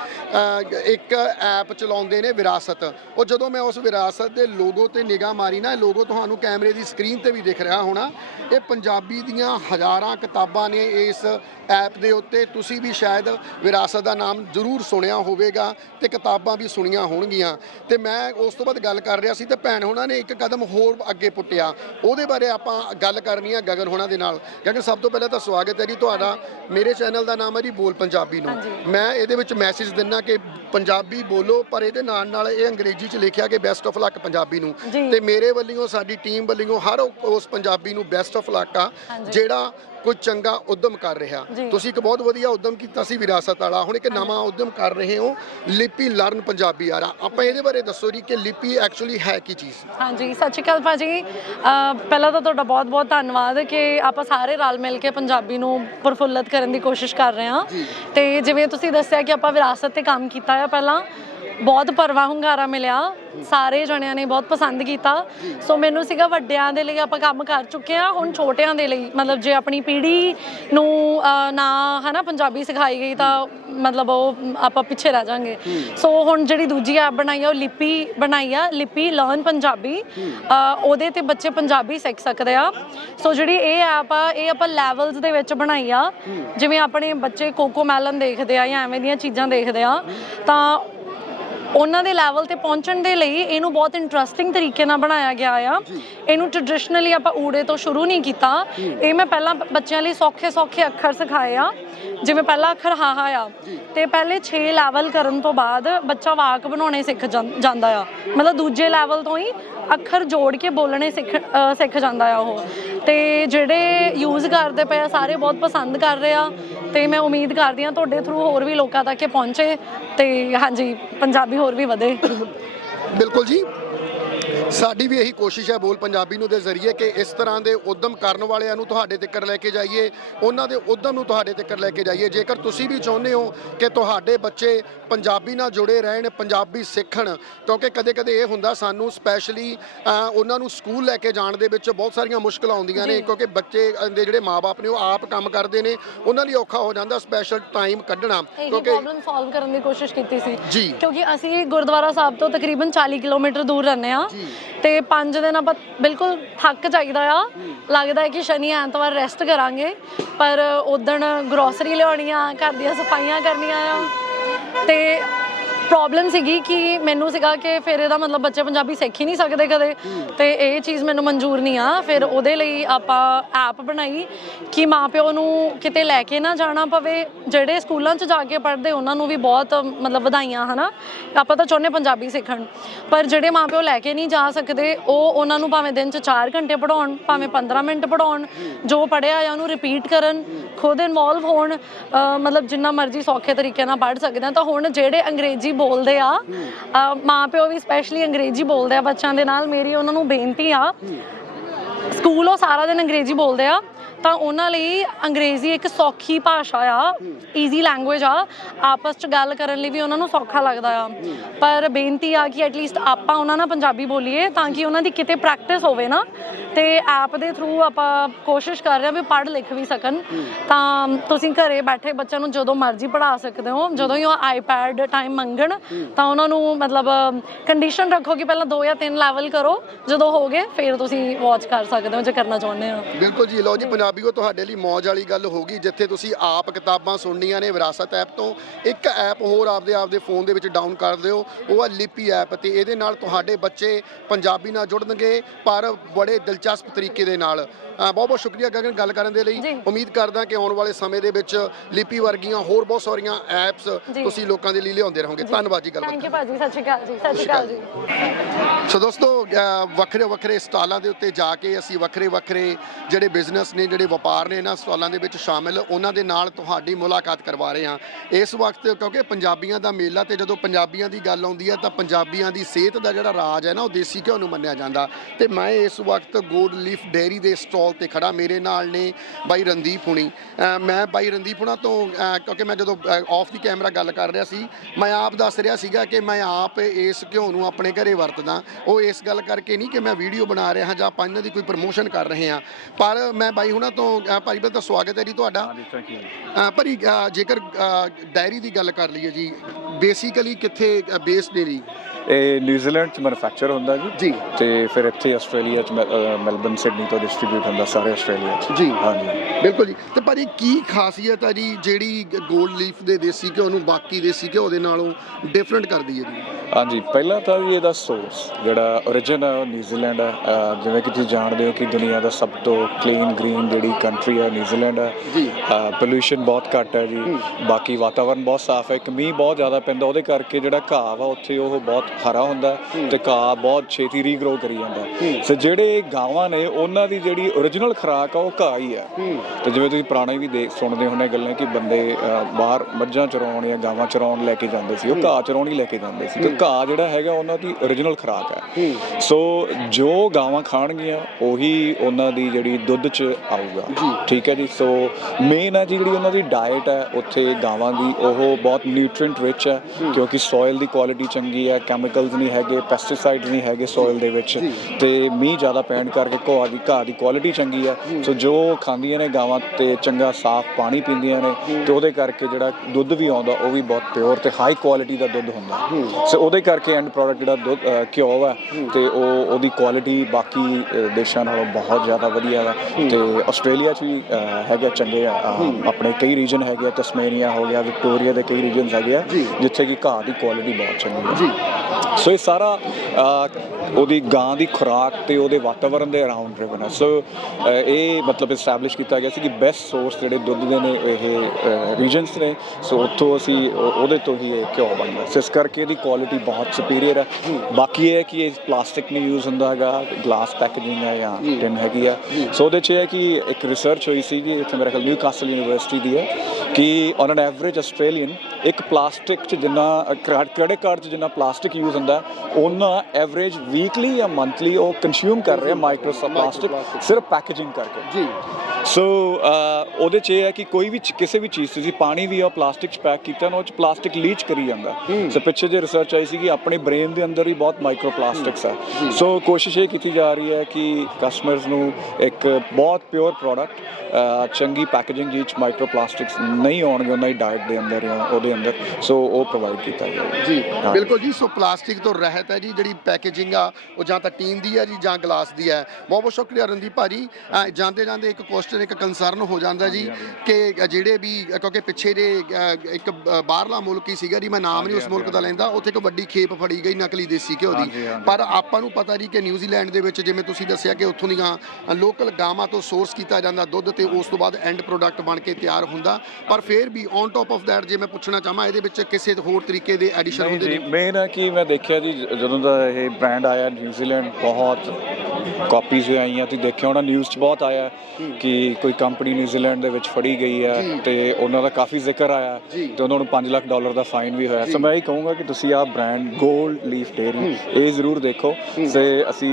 ਇੱਕ ਐਪ ਚਲਾਉਂਦੇ ਨੇ ਵਿਰਾਸਤ। ਉਹ ਜਦੋਂ ਮੈਂ ਉਸ ਵਿਰਾਸਤ ਦੇ ਲੋਗੋ ਤੇ ਨਿਗਾਹ ਮਾਰੀ ਨਾ ਲੋਗੋ ਤੁਹਾਨੂੰ ਕੈਮਰੇ ਦੀ ਸਕਰੀਨ ਤੇ ਵੀ ਦਿਖ ਰਿਹਾ ਹੋਣਾ। ਇਹ ਪੰਜਾਬੀ ਦੀਆਂ ਹਜ਼ਾਰਾਂ ਕਿਤਾਬਾਂ ਨੇ ਇਸ ਐਪ ਦੇ ਉੱਤੇ। ਤੁਸੀਂ ਵੀ ਸ਼ਾਇਦ ਵਿਰਾਸਤ ਦਾ ਨਾਮ ਜ਼ਰੂਰ ਸੁਣਿਆ ਹੋਵੇਗਾ ਤੇ ਕਿਤਾਬਾਂ ਵੀ ਸੁਣੀਆਂ ਹੋਣਗੀਆਂ। ਤੇ ਮੈਂ ਉਸ ਤੋਂ ਬਾਅਦ ਗੱਲ ਕਰ ਰਿਹਾ ਸੀ ਤੇ ਭੈਣ ਹੋਣਾ ਨੇ ਇੱਕ ਕਦਮ ਹੋਰ ਅੱਗੇ ਪੁੱਟ ਪੁੱਟਿਆ ਉਹਦੇ ਬਾਰੇ ਆਪਾਂ ਗੱਲ ਕਰਨੀ ਆ ਗਗਨ ਹੋਣਾ ਦੇ ਨਾਲ। ਗਗਨ ਸਭ ਤੋਂ ਪਹਿਲਾਂ ਤਾਂ ਸਵਾਗਤ ਹੈ ਜੀ ਤੁਹਾਡਾ। ਮੇਰੇ ਚੈਨਲ ਦਾ ਨਾਮ ਹੈ ਜੀ ਬੋਲ ਪੰਜਾਬੀ ਨੂੰ। ਮੈਂ ਇਹਦੇ ਵਿੱਚ ਮੈਸੇਜ ਦਿੰਨਾ ਕਿ ਪੰਜਾਬੀ ਬੋਲੋ ਪਰ ਇਹਦੇ ਨਾਲ ਨਾਲ ਇਹ ਅੰਗਰੇਜ਼ੀ 'ਚ ਲਿਖਿਆ ਕਿ ਬੈਸਟ ਆਫ ਲੱਕ ਪੰਜਾਬੀ ਨੂੰ। ਤੇ ਮੇਰੇ ਵੱਲੋਂ ਸਾਡੀ ਟੀਮ ਵੱਲੋਂ ਹਰ ਉਸ ਪੰਜਾਬੀ ਨੂੰ ਬੈਸਟ ਆਫ ਲੱਕ ਆ ਜਿਹੜਾ ਕੋਈ ਚੰਗਾ ਉਦਮ ਕਰ ਰਿਹਾ। ਤੁਸੀਂ ਇੱਕ ਬਹੁਤ ਵਧੀਆ ਉਦਮ ਕੀਤਾ ਸੀ ਵਿਰਾਸਤ ਵਾਲਾ। ਹੁਣ ਇੱਕ ਨਵਾਂ ਉਦਮ ਕਰ ਰਹੇ ਹੋ ਲਿਪੀ ਲਰਨ ਪੰਜਾਬੀ ਆ ਆਪਾਂ ਇਹਦੇ ਬਾਰੇ ਦੱਸੋ ਜੀ ਕਿ ਲਿਪੀ ਐਕਚੁਅਲੀ ਹੈ ਕੀ ਚੀਜ਼? ਹਾਂਜੀ ਸਤਿ ਸ਼੍ਰੀ ਅਕਾਲ ਭਾਜੀ। ਪਹਿਲਾਂ ਤਾਂ ਤੁਹਾਡਾ ਬਹੁਤ-ਬਹੁਤ ਧੰਨਵਾਦ ਕਿ ਆਪਾਂ ਸਾਰੇ ਰਲ ਮਿਲ ਕੇ ਪੰਜਾਬੀ ਨੂੰ ਪ੍ਰਫੁੱਲਤ ਕਰਨ ਦੀ ਕੋਸ਼ਿਸ਼ ਕਰ ਰਹੇ ਹਾਂ। ਤੇ ਜਿਵੇਂ ਤੁਸੀਂ ਦੱਸਿਆ ਕਿ ਆਪਾਂ ਵਿਰਾਸਤ ਤੇ ਕੰਮ ਕੀਤਾ ਹੈ ਪਹਿਲਾਂ ਬਹੁਤ ਭਰਵਾ ਹੁੰਗਾਰਾ ਮਿਲਿਆ। ਸਾਰੇ ਜਣਿਆਂ ਨੇ ਬਹੁਤ ਪਸੰਦ ਕੀਤਾ। ਸੋ ਮੈਨੂੰ ਸੀਗਾ ਵੱਡਿਆਂ ਦੇ ਲਈ ਆਪਾਂ ਕੰਮ ਕਰ ਚੁੱਕੇ ਆ ਹੁਣ ਛੋਟਿਆਂ ਦੇ ਲਈ। ਮਤਲਬ ਜੇ ਆਪਣੀ ਪੀੜ੍ਹੀ ਨੂੰ ਅਹ, ਨਾ ਹਨਾ ਪੰਜਾਬੀ ਸਿਖਾਈ ਗਈ ਤਾਂ ਮਤਲਬ ਉਹ ਆਪਾਂ ਪਿੱਛੇ ਰਹਿ ਜਾਾਂਗੇ। ਸੋ ਹੁਣ ਜਿਹੜੀ ਦੂਜੀ ਐਪ ਬਣਾਈ ਆ ਉਹ ਲਿਪੀ ਬਣਾਈ ਆ ਲਿਪੀ ਲਰਨ ਪੰਜਾਬੀ। ਉਹਦੇ ਤੇ ਬੱਚੇ ਪੰਜਾਬੀ ਸਿੱਖ ਸਕਦੇ ਆ। ਸੋ ਜਿਹੜੀ ਇਹ ਐਪ ਆ ਇਹ ਆਪਾਂ ਲੈਵਲਸ ਦੇ ਵਿੱਚ ਬਣਾਈ ਆ। ਜਿਵੇਂ ਆਪਣੇ ਬੱਚੇ ਕੋਕੋ ਮੈਲਨ ਦੇਖਦੇ ਆ ਜਾਂ ਐਵੇਂ ਦੀਆਂ ਚੀਜ਼ਾਂ ਦੇਖਦੇ ਆ ਤਾਂ ਉਹਨਾਂ ਦੇ ਲੈਵਲ ਤੇ ਪਹੁੰਚਣ ਦੇ ਲਈ ਇਹਨੂੰ ਬਹੁਤ ਇੰਟਰਸਟਿੰਗ ਤਰੀਕੇ ਨਾਲ ਬਣਾਇਆ ਗਿਆ ਆ। ਇਹਨੂੰ ਟ੍ਰੈਡੀਸ਼ਨਲੀ ਆਪਾਂ ਊੜੇ ਤੋਂ ਸ਼ੁਰੂ ਨਹੀਂ ਕੀਤਾ। ਇਹ ਮੈਂ ਪਹਿਲਾਂ ਬੱਚਿਆਂ ਲਈ ਸੌਖੇ ਸੌਖੇ ਅੱਖਰ ਸਿਖਾਏ ਆ। ਜਿਵੇਂ ਪਹਿਲਾ ਅੱਖਰ ਹਾਹਾ ਆ ਤੇ ਪਹਿਲੇ 6 ਲੈਵਲ ਕਰਨ ਤੋਂ ਬਾਅਦ ਬੱਚਾ ਵਾਕ ਬਣਾਉਣੇ ਸਿੱਖ ਜਾਂਦਾ ਆ। ਮਤਲਬ ਦੂਜੇ ਲੈਵਲ ਤੋਂ ਹੀ ਅੱਖਰ ਜੋੜ ਕੇ ਬੋਲਣੇ ਸਿੱਖ ਸਿੱਖ ਜਾਂਦਾ ਆ ਉਹ। ਤੇ ਜਿਹੜੇ ਯੂਜ਼ ਕਰਦੇ ਪਏ ਆ ਸਾਰੇ ਬਹੁਤ ਪਸੰਦ ਕਰ ਰਹੇ ਆ। ਤੇ ਮੈਂ ਉਮੀਦ ਕਰਦੀ ਆ ਤੁਹਾਡੇ ਥਰੂ ਹੋਰ ਵੀ ਲੋਕਾਂ ਤੱਕ ਇਹ ਪਹੁੰਚੇ ਤੇ ਹਾਂਜੀ ਪੰਜਾਬੀ ਹੋਰ ਵੀ ਵਧੇ। ਬਿਲਕੁਲ ਜੀ। ਸਾਡੀ ਵੀ ਇਹੀ ਕੋਸ਼ਿਸ਼ ਹੈ ਬੋਲ ਪੰਜਾਬੀ ਨੂੰ ਦੇ ਜ਼ਰੀਏ ਕਿ ਇਸ ਤਰ੍ਹਾਂ ਦੇ ਉਦਮ ਕਰਨ ਵਾਲਿਆਂ ਨੂੰ ਤੁਹਾਡੇ ਤੱਕ ਲੈ ਕੇ ਜਾਈਏ ਉਹਨਾਂ ਦੇ ਉਦਮ ਨੂੰ ਤੁਹਾਡੇ ਤੱਕ ਲੈ ਕੇ ਜਾਈਏ ਜੇਕਰ ਤੁਸੀਂ ਵੀ ਚਾਹੁੰਦੇ ਹੋ ਕਿ ਤੁਹਾਡੇ ਬੱਚੇ ਪੰਜਾਬੀ ਨਾਲ ਜੁੜੇ ਰਹਿਣ ਪੰਜਾਬੀ ਸਿੱਖਣ ਕਿਉਂਕਿ ਕਦੇ-ਕਦੇ ਇਹ ਹੁੰਦਾ ਸਾਨੂੰ ਸਪੈਸ਼ਲੀ ਉਹਨਾਂ ਨੂੰ ਸਕੂਲ ਲੈ ਕੇ ਜਾਣ ਦੇ ਵਿੱਚ ਬਹੁਤ ਸਾਰੀਆਂ ਮੁਸ਼ਕਲਾਂ ਆਉਂਦੀਆਂ ਨੇ। ਕਿਉਂਕਿ ਬੱਚੇ ਦੇ ਜਿਹੜੇ ਮਾਪੇ ਨੇ ਉਹ ਆਪ ਕੰਮ ਕਰਦੇ ਨੇ ਉਹਨਾਂ ਲਈ ਔਖਾ ਹੋ ਜਾਂਦਾ ਸਪੈਸ਼ਲ ਟਾਈਮ ਕੱਢਣਾ ਕਿਉਂਕਿ ਪ੍ਰੋਬਲਮ ਸੋਲਵ ਕਰਨ ਦੀ ਕੋਸ਼ਿਸ਼ ਕੀਤੀ ਸੀ ਜੀ। ਕਿਉਂਕਿ ਅਸੀਂ ਗੁਰਦੁਆਰਾ ਸਾਹਿਬ ਤੋਂ ਤਕਰੀਬਨ 40 ਕਿਲੋਮੀਟਰ ਦੂਰ ਰਹਿੰਦੇ ਆ। ਤੇ 5 ਦਿਨ ਆਪਾਂ ਬਿਲਕੁਲ ਥੱਕ ਜਾਈਦਾ ਆ। ਲੱਗਦਾ ਹੈ ਕਿ ਸ਼ਨੀ ਐਤਵਾਰ ਰੈਸਟ ਕਰਾਂਗੇ, ਪਰ ਉਦਣ ਗਰੋਸਰੀ ਲਿਆਉਣੀ ਆ ਘਰ ਦੀਆਂ ਸਫਾਈਆਂ ਕਰਨੀਆਂ ਆ। ਤੇ ਪ੍ਰੋਬਲਮ ਸੀਗੀ ਕਿ ਮੈਨੂੰ ਸੀਗਾ ਕਿ ਫਿਰ ਇਹਦਾ ਮਤਲਬ ਬੱਚੇ ਪੰਜਾਬੀ ਸਿੱਖ ਹੀ ਨਹੀਂ ਸਕਦੇ ਕਦੇ। ਤੇ ਇਹ ਚੀਜ਼ ਮੈਨੂੰ ਮਨਜ਼ੂਰ ਨਹੀਂ ਆ। ਫਿਰ ਉਹਦੇ ਲਈ ਆਪਾਂ ਐਪ ਬਣਾਈ ਕਿ ਮਾਪਿਓ ਨੂੰ ਕਿਤੇ ਲੈ ਕੇ ਨਾ ਜਾਣਾ ਪਵੇ। ਜਿਹੜੇ ਸਕੂਲਾਂ 'ਚ ਜਾ ਕੇ ਪੜ੍ਹਦੇ, ਉਹਨਾਂ ਨੂੰ ਵੀ ਬਹੁਤ ਮਤਲਬ ਵਧਾਈਆਂ, ਹਨਾ? ਆਪਾਂ ਤਾਂ ਚਾਹੁੰਦੇ ਪੰਜਾਬੀ ਸਿੱਖਣ। ਪਰ ਜਿਹੜੇ ਮਾਪਿਓ ਲੈ ਕੇ ਨਹੀਂ ਜਾ ਸਕਦੇ, ਉਹ ਉਹਨਾਂ ਨੂੰ ਭਾਵੇਂ ਦਿਨ 'ਚ 4 ਘੰਟੇ ਪੜਾਉਣ ਭਾਵੇਂ 15 ਮਿੰਟ ਪੜਾਉਣ ਜੋ ਪੜਿਆ ਆ ਉਹਨੂੰ ਰਿਪੀਟ ਕਰਨ, ਖੁਦ ਇਨਵੋਲਵ ਹੋਣ ਮਤਲਬ ਜਿੰਨਾ ਮਰਜ਼ੀ ਸੌਖੇ ਤਰੀਕੇ ਨਾਲ ਪੜ੍ਹ ਸਕਦੇ ਆ, ਤਾਂ ਹੁਣ ਜਿਹੜੇ ਅੰਗਰੇਜ਼ੀ ਬੋਲਦੇ ਆ। ਮਾਂ ਪਿਓ ਵੀ ਸਪੈਸ਼ਲੀ ਅੰਗਰੇਜ਼ੀ ਬੋਲਦੇ ਆ ਬੱਚਿਆਂ ਦੇ ਨਾਲ। ਮੇਰੀ ਉਹਨਾਂ ਨੂੰ ਬੇਨਤੀ ਆ ਸਕੂਲ ਉਹ ਸਾਰਾ ਦਿਨ ਅੰਗਰੇਜ਼ੀ ਬੋਲਦੇ ਆ। ਤਾਂ ਉਹਨਾਂ ਲਈ ਅੰਗਰੇਜ਼ੀ ਇੱਕ ਸੌਖੀ ਭਾਸ਼ਾ ਆ ਈਜ਼ੀ ਲੈਂਗੁਏਜ ਆ। ਆਪਸ ਚ ਗੱਲ ਕਰਨ ਲਈ ਵੀ ਉਹਨਾਂ ਨੂੰ ਸੌਖਾ ਲੱਗਦਾ ਆ। ਪਰ ਬੇਨਤੀ ਆ ਕਿ ਐਟਲੀਸਟ ਆਪਾਂ ਉਹਨਾਂ ਨਾਲ ਪੰਜਾਬੀ ਬੋਲੀਏ ਤਾਂ ਕਿ ਉਹਨਾਂ ਦੀ ਕਿਤੇ ਪ੍ਰੈਕਟਿਸ ਹੋਵੇ ਨਾ। ਤੇ ਐਪ ਦੇ ਥਰੂ ਆਪਾਂ ਕੋਸ਼ਿਸ਼ ਕਰ ਰਹੇ ਹਾਂ ਵੀ ਪੜ੍ਹ ਲਿਖ ਵੀ ਸਕਣ। ਤਾਂ ਤੁਸੀਂ ਘਰੇ ਬੈਠੇ ਬੱਚਿਆਂ ਨੂੰ ਜਦੋਂ ਮਰਜ਼ੀ ਪੜ੍ਹਾ ਸਕਦੇ ਹੋ। ਜਦੋਂ ਹੀ ਉਹ ਆਈਪੈਡ ਟਾਈਮ ਮੰਗਣ, ਤਾਂ ਉਹਨਾਂ ਨੂੰ ਮਤਲਬ ਕੰਡੀਸ਼ਨ ਰੱਖੋ ਕਿ ਪਹਿਲਾਂ 2 ਜਾਂ 3 ਲੈਵਲ ਕਰੋ। ਜਦੋਂ ਹੋ ਗਏ ਫਿਰ ਤੁਸੀਂ ਵਾਚ ਕਰ ਸਕਦੇ ਹੋ ਜੇ ਕਰਨਾ ਚਾਹੁੰਦੇ ਹੋ। ਬਿਲਕੁਲ ਜੀ, ਲਓ ਜੀ ਪੰਜਾਬੀਓ ਤੁਹਾਡੇ ਲਈ ਮੌਜ ਵਾਲੀ ਗੱਲ ਹੋਗੀ ਜਿੱਥੇ ਤੁਸੀਂ ਆਪ ਕਿਤਾਬਾਂ ਸੁਣਨੀਆਂ ਨੇ ਵਿਰਾਸਤ ਐਪ ਤੋਂ। ਇੱਕ ਐਪ ਹੋਰ ਆਪਦੇ ਆਪਦੇ ਫੋਨ ਦੇ ਵਿੱਚ ਡਾਊਨ ਕਰ ਦਿਓ, ਉਹ ਆ ਲਿਪੀ ਐਪ ਤੇ। ਇਹਦੇ ਨਾਲ ਤੁਹਾਡੇ ਬੱਚੇ ਪੰਜਾਬੀ ਨਾਲ ਜੁੜਨਗੇ, ਪਰ ਬੜੇ ਦਿਲਚਸਪ ਤਰੀਕੇ ਦੇ ਨਾਲ। ਬਹੁਤ ਬਹੁਤ ਸ਼ੁਕਰੀਆ ਗਗਨ ਗੱਲ ਕਰਨ ਦੇ ਲਈ। ਉਮੀਦ ਕਰਦਾ ਕਿ ਆਉਣ ਵਾਲੇ ਸਮੇਂ ਦੇ ਵਿੱਚ ਲਿਪੀ ਵਰਗੀਆਂ ਹੋਰ ਬਹੁਤ ਸਾਰੀਆਂ ਐਪਸ। ਤੁਸੀਂ ਲੋਕਾਂ ਦੇ ਲਈ ਲਿਆਉਂਦੇ ਰਹੋਗੇ। ਧੰਨਵਾਦ ਜੀ ਗੱਲਬਾਤ ਥੈਂਕ ਯੂ ਭਾਜੀ ਸਤਿ ਸ਼੍ਰੀ ਅਕਾਲ ਜੀ ਸਤਿ ਸ਼੍ਰੀ ਅਕਾਲ ਜੀ। ਸੋ ਦੋਸਤੋ ਵੱਖਰੇ ਵੱਖਰੇ ਸਟਾਲਾਂ ਦੇ ਉੱਤੇ ਜਾ ਕੇ ਅਸੀਂ ਵੱਖਰੇ ਵੱਖਰੇ ਜਿਹੜੇ ਬਿਜ਼ਨਸ ਨੇ ਜਿਹੜੇ ਵਪਾਰ ਨੇ ਇਹਨਾਂ ਸਟਾਲਾਂ ਦੇ ਵਿੱਚ ਸ਼ਾਮਿਲ ਉਹਨਾਂ ਦੇ ਨਾਲ ਤੁਹਾਡੀ ਮੁਲਾਕਾਤ ਕਰਵਾ ਰਹੇ ਹਾਂ। ਇਸ ਵਕਤ ਕਿਉਂਕਿ ਪੰਜਾਬੀਆਂ ਦਾ ਮੇਲਾ ਤੇ ਜਦੋਂ ਪੰਜਾਬੀਆਂ ਦੀ ਗੱਲ ਆਉਂਦੀ ਹੈ ਤਾਂ ਪੰਜਾਬੀਆਂ ਦੀ ਸਿਹਤ ਦਾ ਜਿਹੜਾ ਰਾਜ ਹੈ ਨਾ ਉਹ ਦੇਸੀ ਘਿਓ ਨੂੰ ਮੰਨਿਆ ਜਾਂਦਾ। ਤੇ ਮੈਂ ਇਸ ਵਕਤ ਗੋਲਡ ਲੀਫ ਡੇਅਰੀ ਦੇ ਸਟਾਲ ਤੇ ਖੜਾ ਮੇਰੇ ਨਾਲ ਨੇ ਬਾਈ ਰਣਦੀਪ ਹੁਣੀ। ਮੈਂ ਬਾਈ ਰਣਦੀਪ ਹੁਣਾ ਤੋਂ ਕਿਉਂਕਿ ਮੈਂ ਜਦੋਂ ਆਫ ਦੀ ਕੈਮਰਾ ਗੱਲ ਕਰ ਰਿਹਾ ਸੀ ਮੈਂ ਆਪ ਦੱਸ ਰਿਹਾ ਸੀਗਾ ਕਿ ਮੈਂ ਆਪ ਇਸ ਘਿਓ ਨੂੰ ਆਪਣੇ ਘਰੇ ਵਰਤਦਾ। ਉਹ ਇਸ ਗੱਲ ਕਰਕੇ ਨਹੀਂ ਕਿ ਮੈਂ ਵੀਡੀਓ ਬਣਾ ਰਿਹਾ ਜਾਂ ਆਪਾਂ ਇਹਨਾਂ ਦੀ ਕੋਈ ਪ੍ਰਮੋਸ਼ਨ ਕਰ ਰਹੇ ਹਾਂ। ਪਰ ਮੈਂ ਬਾਈ ਹੁਣਾਂ ਤੋਂ ਭਾਈ ਬਤਾ ਸਵਾਗਤ ਹੈ ਜੀ ਤੁਹਾਡਾ। ਅ, ਜੇਕਰ ਡਾਇਰੀ ਦੀ ਗੱਲ ਕਰ ਲਈਏ ਜੀ ਬੇਸਿਕਲੀ ਕਿੱਥੇ ਬੇਸਡ ਨੇ ਜੀ? ਇਹ ਨਿਊਜ਼ੀਲੈਂਡ ਚ ਮੈਨੂਫੈਕਚਰ ਹੁੰਦਾ ਜੀ। ਜੀ। ਤੇ ਫਿਰ ਇੱਥੇ ਆਸਟ੍ਰੇਲੀਆ ਚ ਮੈਲਬਨ ਸਿਡਨੀ ਤੋਂ ਡਿਸਟ੍ਰੀਬਿਊਟ ਹੁੰਦਾ ਸਾਰੇ ਆਸਟ੍ਰੇਲੀਆ ਚ। ਜੀ। ਹਾਂਜੀ। ਬਿਲਕੁਲ ਜੀ। ਤੇ ਭਾਜੀ ਕੀ ਖਾਸੀਅਤ ਹੈ ਜੀ ਜਿਹੜੀ 골ਡ ਲੀਫ ਦੇ ਦੇਸੀ ਘਿਓ ਨੂੰ ਬਾਕੀ ਦੇਸੀ ਘਿਓ ਦੇ ਨਾਲੋਂ ਡਿਫਰੈਂਟ ਕਰਦੀ ਹੈ ਜੀ? ਹਾਂਜੀ ਪਹਿਲਾਂ ਤਾਂ ਜੀ ਇਹਦਾ ਸੋਰਸ ਜਿਹੜਾ origin ਉਹ ਨਿਊਜ਼ੀਲੈਂਡ ਅਹ ਜਿਵੇਂ ਕਿ ਤੁਸੀਂ ਜਾਣਦੇ ਹੋ ਕਿ ਦੁਨੀਆ ਦਾ ਸਭ ਤੋਂ ਕਲੀਨ ਗ੍ਰੀਨ ਜਿਹੜੀ ਕੰਟਰੀ ਹੈ ਨਿਊਜ਼ੀਲੈਂਡ ਹੈ ਜੀ। ਪੋਲੂਸ਼ਨ ਬਹੁਤ ਘੱਟ ਹੈ ਜੀ। ਬਾਕੀ ਵਾਤਾਵਰਨ ਬਹੁਤ ਸਾਫ਼ ਹੈ ਇੱਕ ਮੀਂਹ ਬਹੁਤ ਜ਼ਿਆਦਾ ਪੈਂਦਾ ਉਹਦੇ ਕਰਕੇ ਜਿਹੜਾ ਘਾਹ ਵਾ ਉੱਥੇ ਉਹ ਬਹੁਤ ਹਰਾ ਹੁੰਦਾ ਤੇ ਘਾਹ ਬਹੁਤ ਛੇਤੀ ਰੀਗਰੋ ਕਰੀ ਜਾਂਦਾ। ਸੋ ਜਿਹੜੇ ਗਾਵਾਂ ਨੇ ਉਹਨਾਂ ਦੀ ਜਿਹੜੀ origignal ਖੁਰਾਕ ਆ ਉਹ ਘਾਹ ਹੀ ਆ। ਤੇ ਜਿਵੇਂ ਤੁਸੀਂ ਪੁਰਾਣੇ ਵੀ ਦੇਖ ਸੁਣਦੇ ਹੁੰਦੇ ਗੱਲਾਂ ਕਿ ਬੰਦੇ ਬਾਹਰ ਮੱਝਾਂ ਚਰਾਉਣ ਜਾਂ ਗਾਵਾਂ ਚਰਾਉਣ ਲੈ ਕੇ ਜਾਂਦੇ ਸੀ ਉਹ ਘਾਹ ਚਰਾਉਣ ਹੀ ਲੈ ਕੇ ਜਾਂਦੇ ਸੀ। ਤੇ ਘਾਹ ਜਿਹੜਾ ਹੈਗਾ ਉਹਨਾਂ ਦੀ origignal ਖੁਰਾਕ ਹੈ। ਸੋ ਜੋ ਗਾਵਾਂ ਖਾਣਗੀਆਂ ਉਹੀ ਉਹਨਾਂ ਦੀ ਜਿਹੜੀ ਦੁੱਧ ਚ ਆਊਗਾ। ਠੀਕ ਹੈ ਜੀ? ਸੋ ਮੇਨ ਹੈ ਜਿਹੜੀ ਉਹਨਾਂ ਦੀ ਡਾਈਟ ਹੈ ਉੱਥੇ ਗਾਵਾਂ ਦੀ ਉਹ ਬਹੁਤ ਨਿਊਟ੍ਰੀਐਂਟ ਰਿਚ ਹੈ। ਕਿਉਂਕਿ ਸੋਇਲ ਦੀ ਕੁਆਲਿਟੀ ਚੰਗੀ ਹੈ ਕੈਮੀਕਲਸ ਨਹੀਂ ਹੈਗੇ ਪੈਸਟੀਸਾਈਡਸ ਨਹੀਂ ਹੈਗੇ ਸੋਇਲ ਦੇ ਵਿੱਚ ਤੇ ਮੀਂਹ ਜ਼ਿਆਦਾ ਪੈਣ ਕਰਕੇ ਘਾਹ ਦੀ ਘਾਹ ਦੀ ਕੁਆਲਿਟੀ ਚੰਗੀ ਹੈ ਸੋ ਜੋ ਖਾਂਦੀਆਂ ਨੇ ਗਾਵਾਂ ਤੇ ਚੰਗਾ ਸਾਫ਼ ਪਾਣੀ ਪੀਂਦੀਆਂ ਨੇ ਤੇ ਉਹਦੇ ਕਰਕੇ ਜਿਹੜਾ ਦੁੱਧ ਵੀ ਆਉਂਦਾ ਉਹ ਵੀ ਬਹੁਤ ਪਿਓਰ ਤੇ ਹਾਈ ਕੁਆਲਿਟੀ ਦਾ ਦੁੱਧ ਹੁੰਦਾ। ਸੋ ਉਹਦੇ ਕਰਕੇ ਐਂਡ ਪ੍ਰੋਡਕਟ ਜਿਹੜਾ ਦੁੱਧ ਘਿਓ ਹੈ ਤੇ ਉਹ ਉਹਦੀ ਕੁਆਲਿਟੀ ਬਾਕੀ ਦੇਸ਼ਾਂ ਨਾਲੋਂ ਬਹੁਤ ਜ਼ਿਆਦਾ ਵਧੀਆ ਹੈ ਤੇ ਆਸਟ੍ਰੇਲੀਆ 'ਚ ਵੀ ਹੈਗੇ ਚੰਗੇ ਆ ਆਪਣੇ ਕਈ ਰੀਜਨ ਹੈਗੇ ਆ ਤਸਮੇਨੀਆ ਹੋ ਗਿਆ ਵਿਕਟੋਰੀਆ ਦੇ ਕਈ ਰੀਜਨਸ ਹੈਗੇ ਆ ਜਿੱਥੇ ਕਿ ਘਾਹ ਦੀ ਕੁਆਲਿਟੀ ਬਹੁਤ ਚੰਗੀ ਹੈ ਜੀ। ਸੋ ਇਹ ਸਾਰਾ ਉਹਦੀ ਗਾਂ ਦੀ ਖੁਰਾਕ ਤੇ ਉਹਦੇ ਵਾਤਾਵਰਣ ਦੇ ਅਰਾਊਂਡ ਡਰਿਵਨ ਹੈ। ਸੋ ਇਹ ਮਤਲਬ ਐਸਟੈਬਲਿਸ਼ ਕੀਤਾ ਗਿਆ ਸੀ ਕਿ ਬੈਸਟ ਸੋਰਸ ਜਿਹੜੇ ਦੁੱਧ ਦੇ ਨੇ, ਇਹ ਰੀਜਨਸ ਨੇ। ਸੋ ਉੱਥੋਂ ਅਸੀਂ ਉਹਦੇ ਤੋਂ ਹੀ ਇਹ ਘਿਓ ਬਣਦਾ। ਸੋ ਇਸ ਕਰਕੇ ਇਹਦੀ ਕੁਆਲਿਟੀ ਬਹੁਤ ਸੁਪੀਰੀਅਰ ਹੈ। ਬਾਕੀ ਇਹ ਹੈ ਕਿ ਇਹ ਪਲਾਸਟਿਕ ਨਹੀਂ ਯੂਜ਼ ਹੁੰਦਾ ਹੈਗਾ ਗਲਾਸ ਪੈਕੇਜਿੰਗ ਹੈ ਜਾਂ ਟਿਨ ਹੈਗੀ ਆ। ਸੋ ਉਹਦੇ 'ਚ ਇਹ ਹੈ ਕਿ ਇੱਕ ਰਿਸਰਚ ਹੋਈ ਸੀ ਜੀ, ਇੱਥੇ ਮੇਰੇ ਖਿਆਲ ਨਿਊ ਕਾਸਲ ਯੂਨੀਵਰਸਿਟੀ ਦੀ ਹੈ, ਕਿ ਔਨ ਐਨ ਐਵਰੇਜ ਆਸਟ੍ਰੇਲੀਅਨ ਇੱਕ ਪਲਾਸਟਿਕ 'ਚ ਜਿੰਨਾ ਕ੍ਰੈਡਿਟ ਕਾਰਡ 'ਚ ਜਿੰਨਾ ਪਲਾਸਟਿਕ ਯੂਜ਼ ਹੁੰਦਾ ਉਹਨਾਂ ਐਵਰੇਜ ਵੀਕਲੀ ਜਾਂ ਮੰਥਲੀ ਉਹ ਕੰਜ਼ਿਊਮ ਕਰ ਰਹੇ ਮਾਈਕਰੋ ਪਲਾਸਟਿਕ ਸਿਰਫ ਪੈਕੇਜਿੰਗ ਕਰਕੇ। ਜੀ। ਸੋ ਉਹਦੇ 'ਚ ਇਹ ਹੈ ਕਿ ਕੋਈ ਵੀ ਕਿਸੇ ਵੀ ਚੀਜ਼ ਤੁਸੀਂ ਪਾਣੀ ਵੀ ਆ ਪਲਾਸਟਿਕ 'ਚ ਪੈਕ ਕੀਤਾ ਨਾ ਉਹ 'ਚ ਪਲਾਸਟਿਕ ਲੀਚ ਕਰੀ ਜਾਂਦਾ। ਸੋ ਪਿੱਛੇ ਜੇ ਰਿਸਰਚ ਆਈ ਸੀ ਕਿ ਆਪਣੇ ਬ੍ਰੇਨ ਦੇ ਅੰਦਰ ਵੀ ਬਹੁਤ ਮਾਈਕਰੋ ਪਲਾਸਟਿਕਸ ਆ ਸੋ ਕੋਸ਼ਿਸ਼ ਇਹ ਕੀਤੀ ਜਾ ਰਹੀ ਹੈ ਕਿ ਕਸਟਮਰਸ ਨੂੰ ਇੱਕ ਬਹੁਤ ਪਿਓਰ ਪ੍ਰੋਡਕਟ ਚੰਗੀ ਪੈਕੇਜਿੰਗ ਜਿਹ 'ਚ ਮਾਈਕਰੋ ਪਲਾਸਟਿਕਸ ਨਹੀਂ ਆਉਣਗੇ ਉਹਨਾਂ ਦੀ ਡਾਈਟ ਦੇ ਅੰਦਰ ਜਾਂ ਉਹਦੇ ਅੰਦਰ। ਸੋ ਉਹ ਪ੍ਰੋਵਾਈਡ ਕੀਤਾ ਜਾਏਗਾ ਜੀ। ਬਿਲਕੁਲ ਜੀ। ਸੋ ਪਲਾਸਟਿਕ ਤੋਂ ਰਹਿਤ ਹੈ ਜੀ ਜਿਹੜੀ ਪੈਕੇਜਿੰਗ ਆ ਉਹ ਜਾਂ ਤਾਂ ਟੀਨ ਦੀ ਹੈ ਜੀ ਜਾਂ ਗਲਾਸ ਦੀ ਹੈ। ਬਹੁਤ ਬਹੁਤ ਸ਼ੁਕਰੀਆ ਰਣਦੀਪ ਭਾਜੀ। ਜਾਂਦੇ ਜਾਂਦੇ ਇੱਕ ਕੁਐਸਚਨ ਇੱਕ ਕੰਸਰਨ ਹੋ ਜਾਂਦਾ ਜੀ ਕਿ ਜਿਹੜੇ ਵੀ ਕਿਉਂਕਿ ਪਿੱਛੇ ਦੇ ਇੱਕ ਬਾਹਰਲਾ ਮੁਲਕ ਹੀ ਸੀਗਾ ਜੀ ਮੈਂ ਨਾਮ ਨਹੀਂ ਉਸ ਮੁਲਕ ਦਾ ਲੈਂਦਾ ਉੱਥੇ ਇੱਕ ਵੱਡੀ ਖੇਪ ਫੜੀ ਗਈ ਨਕਲੀ ਦੇਸੀ ਘਿਓ ਦੀ। ਪਰ ਆਪਾਂ ਨੂੰ ਪਤਾ ਜੀ ਕਿ ਨਿਊਜ਼ੀਲੈਂਡ ਦੇ ਵਿੱਚ ਜਿਵੇਂ ਤੁਸੀਂ ਦੱਸਿਆ ਕਿ ਉੱਥੋਂ ਦੀਆਂ ਲੋਕਲ ਗਾਵਾਂ ਤੋਂ ਸੋਰਸ ਕੀਤਾ ਜਾਂਦਾ ਦੁੱਧ ਤੇ ਉਸ ਤੋਂ ਬਾਅਦ ਐਂਡ ਪ੍ਰੋਡਕਟ ਬਣ ਕੇ ਤਿਆਰ ਹੁੰਦਾ। ਪਰ ਫਿਰ ਵੀ ਔਨ ਟਾਪ ਆਫ ਦੈਟ ਜੇ ਮੈਂ ਪੁੱਛਣਾ ਚਾਹਾਂ ਇਹਦੇ ਵਿੱਚ ਕਿਸੇ ਹੋਰ ਤਰੀਕੇ ਦੇ ਐਡੀਸ਼ਨ ਹੁੰਦੇ ਨੇ? ਮੇਨ ਹੈ ਕਿ ਮੈਂ ਦੇਖਿਆ ਜ- ਜਦੋਂ ਦਾ ਇਹ ਬ੍ਰਾਂਡ ਆਇਆ ਨਿਊਜ਼ੀਲੈਂਡ ਬਹੁਤ ਕਾਪੀਜ਼ ਆਈਆਂ ਤੇ ਦੇਖਿਆ ਹੋਣਾ ਨਿਊਜ਼ 'ਚ ਬਹੁਤ ਆਇਆ ਕਿ ਕੋਈ ਕੰਪਨੀ ਨਿਊਜ਼ੀਲੈਂਡ ਦੇ ਵਿੱਚ ਫੜੀ ਗਈ ਹੈ। ਤੇ ਉਹਨਾਂ ਦਾ ਕਾਫੀ ਜ਼ਿਕਰ ਆਇਆ। ਤੇ ਉਹਨਾਂ ਨੂੰ 5 ਲੱਖ ਡਾਲਰ ਦਾ ਫਾਈਨ ਵੀ ਹੋਇਆ। ਸੋ ਮੈਂ ਇਹ ਕਹੂੰਗਾ ਕਿ ਤੁਸੀਂ ਆਹ ਬ੍ਰਾਂਡ 골ਡ ਲੀਫ ਡੇਰੀ ਇਹ ਜ਼ਰੂਰ ਦੇਖੋ। ਤੇ ਅਸੀਂ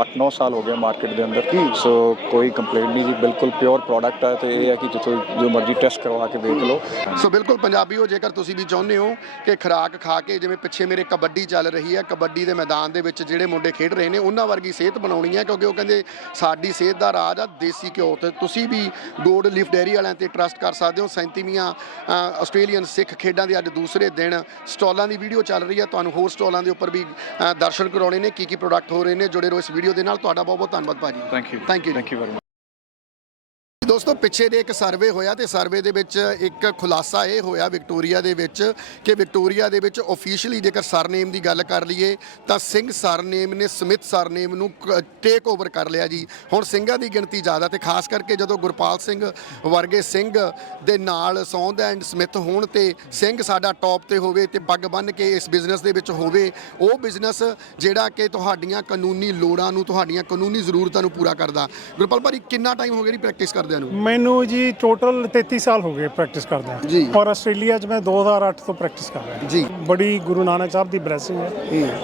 8-9 ਸਾਲ ਹੋ ਗਏ ਮਾਰਕੀਟ ਦੇ ਅੰਦਰ। ਸੋ ਕੋਈ ਕੰਪਲੇਂਟ ਨਹੀਂ ਜੀ ਬਿਲਕੁਲ ਪਿਓਰ ਪ੍ਰੋਡਕਟ ਹੈ ਤੇ ਇਹ ਹੈ ਕਿ ਜਿੱਥੋਂ ਜੋ ਮਰਜ਼ੀ ਟੈਸਟ ਕਰਵਾ ਕੇ ਵੇਖ ਲਓ। ਸੋ ਬਿਲਕੁਲ ਪੰਜਾਬੀਓ ਜੇਕਰ ਤੁਸੀਂ ਵੀ ਚਾਹੁੰਦੇ ਹੋ ਕਿ ਖੁਰਾਕ ਖਾ ਕੇ ਜਿਵੇਂ ਪਿੱਛੇ ਮੇਰੇ ਕਬੱਡੀ ਚੱਲ ਰਹੀ ਹੈ ਕਬੱਡੀ ਦੇ ਮੈਦਾਨ ਦੇ ਵਿੱਚ ਜਿਹੜੇ ਮੁੰਡੇ ਖੇਡ ਰਹੇ ਨੇ ਉਹਨਾਂ ਵਰਗੀ ਸਿਹਤ ਬਣਾਉਣੀ ਹੈ ਕਿਉਂਕਿ ਉਹ ਕਹਿੰਦੇ ਸਾਡੀ ਸਿਹਤ ਦਾ ਰਾਜ ਆ ਦੇਸੀ ਘਿਓ ਤੇ ਤੁਸੀਂ ਵੀ ਗੋਲਡ ਲਿਫ ਡੈਰੀ ਵਾਲਿਆਂ ਤੇ ਟਰਸਟ ਕਰ ਸਕਦੇ ਹੋ। 37ਵੀਆਂ ਅ, ਆਸਟ੍ਰੇਲੀਅਨ ਸਿੱਖ ਖੇਡਾਂ ਦੇ ਅੱਜ ਦੂਸਰੇ ਦਿਨ ਸਟਾਲਾਂ ਦੀ ਵੀਡੀਓ ਚੱਲ ਰਹੀ ਹੈ ਤੁਹਾਨੂੰ ਹੋਰ ਸਟਾਲਾਂ ਦੇ ਉੱਪਰ ਵੀ ਦਰਸ਼ਨ ਕਰਾਉਣੇ ਨੇ ਕੀ ਕੀ ਪ੍ਰੋਡਕਟ ਹੋ ਰਹੇ ਨੇ ਜੁੜੇ ਰਹੋ ਇਸ ਵੀਡੀਓ ਦੇ ਨਾਲ। ਤੁਹਾਡਾ ਬਹੁਤ ਬਹੁਤ ਧੰਨਵਾਦ ਭਾਜੀ। Thank you Thank you. Thank you very much ਦੋਸਤੋ, ਪਿੱਛੇ ਦੇ ਇੱਕ ਸਰਵੇ ਹੋਇਆ ਤੇ ਸਰਵੇ ਦੇ ਵਿੱਚ ਇੱਕ ਖੁਲਾਸਾ ਇਹ ਹੋਇਆ ਵਿਕਟੋਰੀਆ ਦੇ ਵਿੱਚ ਕਿ ਵਿਕਟੋਰੀਆ ਦੇ ਵਿੱਚ ਆਫੀਸ਼ੀਅਲੀ ਜੇਕਰ ਸਰਨੇਮ ਦੀ ਗੱਲ ਕਰ ਲਈਏ, ਤਾਂ ਸਿੰਘ ਸਰਨੇਮ ਨੇ ਸਮਿਥ ਸਰਨੇਮ ਨੂੰ ਟੇਕ ਓਵਰ ਕਰ ਲਿਆ ਜੀ। ਹੁਣ ਸਿੰਘਾਂ ਦੀ ਗਿਣਤੀ ਜ਼ਿਆਦਾ ਤੇ ਖਾਸ ਕਰਕੇ ਜਦੋਂ ਗੁਰਪਾਲ ਸਿੰਘ ਵਰਗੇ ਸਿੰਘ ਦੇ ਨਾਲ ਸੌਂਦ ਐਂਡ ਸਮਿਥ ਹੋਣ ਤੇ ਸਿੰਘ ਸਾਡਾ ਟੌਪ ਤੇ ਹੋਵੇ ਤੇ ਪੱਗ ਬੰਨ ਕੇ ਇਸ ਬਿਜ਼ਨਸ ਦੇ ਵਿੱਚ ਹੋਵੇ, ਉਹ ਬਿਜ਼ਨਸ ਜਿਹੜਾ ਕਿ ਤੁਹਾਡੀਆਂ ਕਾਨੂੰਨੀ ਲੋੜਾਂ ਨੂੰ, ਤੁਹਾਡੀਆਂ ਕਾਨੂੰਨੀ ਜ਼ਰੂਰਤਾਂ ਨੂੰ ਪੂਰਾ ਕਰਦਾ। ਗੁਰਪਾਲ ਭਾਜੀ, ਕਿੰਨਾ ਟਾਈਮ ਹੋ ਗਿਆ ਜੀ ਪ੍ਰੈਕਟਿਸ ਕਰਦਿਆਂ ਨੂੰ? ਮੈਨੂੰ ਜੀ ਟੋਟਲ 33 ਸਾਲ ਹੋ ਗਏ ਪ੍ਰੈਕਟਿਸ ਕਰਦਿਆਂ। ਜੀ। ਔਰ ਆਸਟ੍ਰੇਲੀਆ 'ਚ ਮੈਂ 2008 ਤੋਂ ਪ੍ਰੈਕਟਿਸ ਕਰ ਰਿਹਾ। ਜੀ। ਬੜੀ ਗੁਰੂ ਨਾਨਕ ਸਾਹਿਬ ਦੀ ਬਲੇਸਿੰਗ ਹੈ।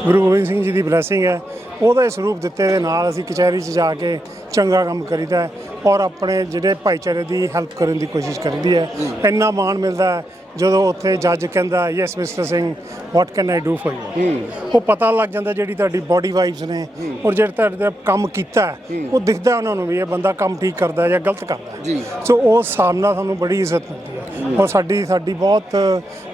ਗੁਰੂ ਗੋਬਿੰਦ ਸਿੰਘ ਜੀ ਦੀ ਬਲੇਸਿੰਗ ਹੈ। ਉਹਦੇ ਸਰੂਪ ਦਿੱਤੇ ਦੇ ਨਾਲ ਅਸੀਂ ਕਚਹਿਰੀ 'ਚ ਜਾ ਕੇ ਚੰਗਾ ਕੰਮ ਕਰੀਦਾ ਹੈ। ਔਰ ਆਪਣੇ ਜਿਹੜੇ ਭਾਈਚਾਰੇ ਦੀ ਹੈਲਪ ਕਰਨ ਦੀ ਕੋਸ਼ਿਸ਼ ਕਰੀਦੀ ਹੈ। ਇੰਨਾ ਮਾਣ ਮਿਲਦਾ ਹੈ। ਜਦੋਂ ਉੱਥੇ ਜੱਜ ਕਹਿੰਦਾ yes mister Singh what can I do for you ਉਹ ਪਤਾ ਲੱਗ ਜਾਂਦਾ ਜਿਹੜੀ ਤੁਹਾਡੀ ਬਾਡੀ ਵਾਈਬਸ ਨੇ ਔਰ ਜਿਹੜੇ ਤੁਹਾਡੇ ਕੰਮ ਕੀਤਾ ਉਹ ਦਿਖਦਾ ਉਹਨਾਂ ਨੂੰ ਵੀ ਇਹ ਬੰਦਾ ਕੰਮ ਠੀਕ ਕਰਦਾ ਜਾਂ ਗਲਤ ਕਰਦਾ ਸੋ ਉਹ ਸਾਹਮਣਾ ਸਾਨੂੰ ਬੜੀ ਇੱਜ਼ਤ ਮਿਲਦੀ ਹੈ। ਔਰ ਸਾਡੀ ਸਾਡੀ ਬਹੁਤ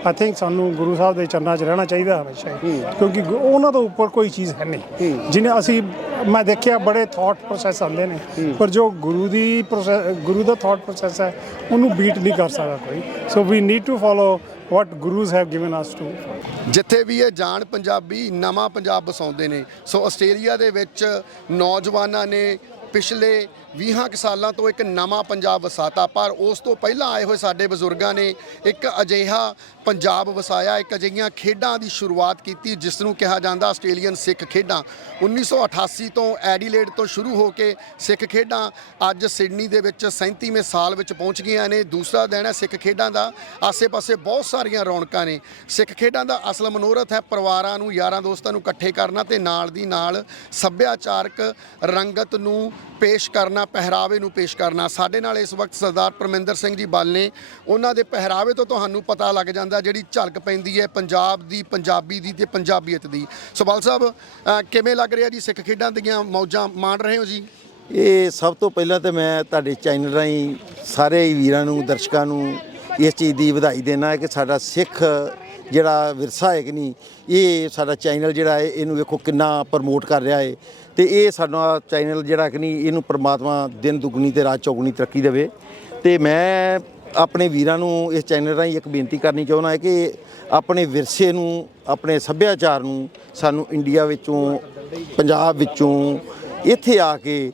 ਆਈ ਥਿੰਕ ਸਾਨੂੰ ਗੁਰੂ ਸਾਹਿਬ ਦੇ ਚਰਨਾਂ 'ਚ ਰਹਿਣਾ ਚਾਹੀਦਾ ਹਮੇਸ਼ਾ ਕਿਉਂਕਿ ਉਹਨਾਂ ਤੋਂ ਉੱਪਰ ਕੋਈ ਚੀਜ਼ ਹੈ ਨਹੀਂ। ਜਿਹਨੇ ਅਸੀਂ ਮੈਂ ਦੇਖਿਆ ਬੜੇ ਥਾਟ ਪ੍ਰੋਸੈਸ ਆਉਂਦੇ ਨੇ। ਪਰ ਜੋ ਗੁਰੂ ਦੀ process- ਗੁਰੂ ਦਾ ਥਾਟ ਪ੍ਰੋਸੈਸ ਹੈ ਉਹਨੂੰ ਬੀਟ ਨਹੀਂ ਕਰ ਸਕਦਾ ਕੋਈ। So we need to follow what gurus have given us to ਜਿੱਥੇ ਵੀ ਇਹ ਜਾਣ ਪੰਜਾਬੀ ਨਵਾਂ ਪੰਜਾਬ ਵਸਾਉਂਦੇ ਨੇ। ਸੋ ਆਸਟ੍ਰੇਲੀਆ ਦੇ ਵਿੱਚ ਨੌਜਵਾਨਾਂ ਨੇ ਪਿਛਲੇ 20 ਕੁ ਸਾਲਾਂ ਤੋਂ ਇੱਕ ਨਵਾਂ ਪੰਜਾਬ ਵਸਾਤਾ, ਪਰ ਉਸ ਤੋਂ ਪਹਿਲਾਂ ਆਏ ਹੋਏ ਸਾਡੇ ਬਜ਼ੁਰਗਾਂ ਨੇ ਇੱਕ ਅਜਿਹਾ ਪੰਜਾਬ ਵਸਾਇਆ, ਇੱਕ ਅਜਿਹੀਆਂ ਖੇਡਾਂ ਦੀ ਸ਼ੁਰੂਆਤ ਕੀਤੀ ਜਿਸ ਨੂੰ ਕਿਹਾ ਜਾਂਦਾ ਆਸਟ੍ਰੇਲੀਅਨ ਸਿੱਖ ਖੇਡਾਂ। 1988 ਤੋਂ ਐਡੀਲੇਡ ਤੋਂ ਸ਼ੁਰੂ ਹੋ ਕੇ ਸਿੱਖ ਖੇਡਾਂ ਅੱਜ ਸਿਡਨੀ ਦੇ ਵਿੱਚ 37ਵੇਂ ਸਾਲ ਵਿੱਚ ਪਹੁੰਚ ਗਈਆਂ ਨੇ। ਦੂਸਰਾ ਦਿਨ ਹੈ ਸਿੱਖ ਖੇਡਾਂ ਦਾ। ਆਸੇ-ਪਾਸੇ ਬਹੁਤ ਸਾਰੀਆਂ ਰੌਣਕਾਂ ਨੇ। ਸਿੱਖ ਖੇਡਾਂ ਦਾ ਅਸਲ ਮਨੋਰਥ ਹੈ ਪਰਿਵਾਰਾਂ ਨੂੰ, ਯਾਰਾਂ ਦੋਸਤਾਂ ਨੂੰ ਇਕੱਠੇ ਕਰਨਾ ਤੇ ਨਾਲ ਦੀ ਨਾਲ ਸੱਭਿਆਚਾਰਕ ਰੰਗਤ ਨੂੰ ਪੇਸ਼ ਕਰਨਾ। ਪਹਿਰਾਵੇ ਨੂੰ ਪੇਸ਼ ਕਰਨਾ। ਸਾਡੇ ਨਾਲ ਇਸ ਵਕਤ ਸਰਦਾਰ ਪਰਮਿੰਦਰ ਸਿੰਘ ਜੀ ਬਲ ਨੇ। ਉਹਨਾਂ ਦੇ ਪਹਿਰਾਵੇ ਤੋਂ ਤੁਹਾਨੂੰ ਪਤਾ ਲੱਗ ਜਾਂਦਾ ਜਿਹੜੀ ਝਲਕ ਪੈਂਦੀ ਹੈ ਪੰਜਾਬ ਦੀ ਪੰਜਾਬੀ ਦੀ ਤੇ ਪੰਜਾਬੀਅਤ ਦੀ। ਸੋਬਲ ਸਾਹਿਬ ਅ, ਕਿਵੇਂ ਲੱਗ ਰਿਹਾ ਜੀ ਸਿੱਖ ਖੇਡਾਂ ਦੀਆਂ ਮੌਜਾਂ? ਮਾਣ ਰਹੇ ਹੋ ਜੀ? ਇਹ ਸਭ ਤੋਂ ਪਹਿਲਾਂ ਤਾਂ ਮੈਂ ਤੁਹਾਡੇ ਚੈਨਲ ਰਾਹੀਂ ਸਾਰੇ ਹੀ ਵੀਰਾਂ ਨੂੰ ਦਰਸ਼ਕਾਂ ਨੂੰ ਇਸ ਚੀਜ਼ ਦੀ ਵਧਾਈ ਦੇਣਾ ਹੈ ਕਿ ਸਾਡਾ ਸਿੱਖ ਜਿਹੜਾ ਵਿਰਸਾ ਹੈ ਕਿ ਨਹੀਂ ਇਹ ਸਾਡਾ ਚੈਨਲ ਜਿਹੜਾ ਹੈ ਇਹਨੂੰ ਵੇਖੋ ਕਿੰਨਾ ਪ੍ਰਮੋਟ ਕਰ ਰਿਹਾ ਹੈ। ਤੇ ਇਹ ਸਾਡਾ ਚੈਨਲ ਜਿਹੜਾ ਕਿ ਨਹੀਂ, ਇਹਨੂੰ ਪ੍ਰਮਾਤਮਾ ਦਿਨ ਦੁਗਣੀ ਤੇ ਰਾਤ ਚੌਗਣੀ ਤਰੱਕੀ ਦੇਵੇ। ਤੇ ਮੈਂ ਆਪਣੇ ਵੀਰਾਂ ਨੂੰ ਇਸ ਚੈਨਲ ਰਾਹੀਂ ਇੱਕ ਬੇਨਤੀ ਕਰਨੀ ਚਾਹੁੰਦਾ ਹੈ ਕਿ ਆਪਣੇ ਵਿਰਸੇ ਨੂੰ, ਆਪਣੇ ਸੱਭਿਆਚਾਰ ਨੂੰ ਸਾਨੂੰ ਇੰਡੀਆ ਵਿੱਚੋਂ, ਪੰਜਾਬ ਵਿੱਚੋਂ ਇੱਥੇ ਆ ਕੇ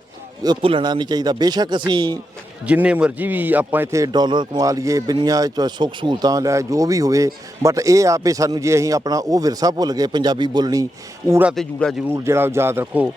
ਭੁੱਲਣਾ ਨਹੀਂ ਚਾਹੀਦਾ। ਬੇਸ਼ੱਕ ਅਸੀਂ ਜਿੰਨੇ ਮਰਜ਼ੀ ਵੀ ਆਪਾਂ ਇੱਥੇ ਡਾਲਰ ਕਮਾ ਲਈਏ ਦੁਨੀਆ ਚ ਸੁੱਖ ਸਹੂਲਤਾਂ ਲੈ, ਜੋ ਵੀ ਹੋਵੇ ਬਟ ਇਹ ਆ ਵੀ ਸਾਨੂੰ ਜੇ ਅਸੀਂ ਆਪਣਾ ਉਹ ਵਿਰਸਾ ਭੁੱਲ ਗਏ ਪੰਜਾਬੀ ਬੋਲਣੀ, ਊੜਾ ਤੇ ਜੂੜਾ ਜ਼ਰੂਰ ਜਿਹੜਾ ਯਾਦ ਰੱਖੋ।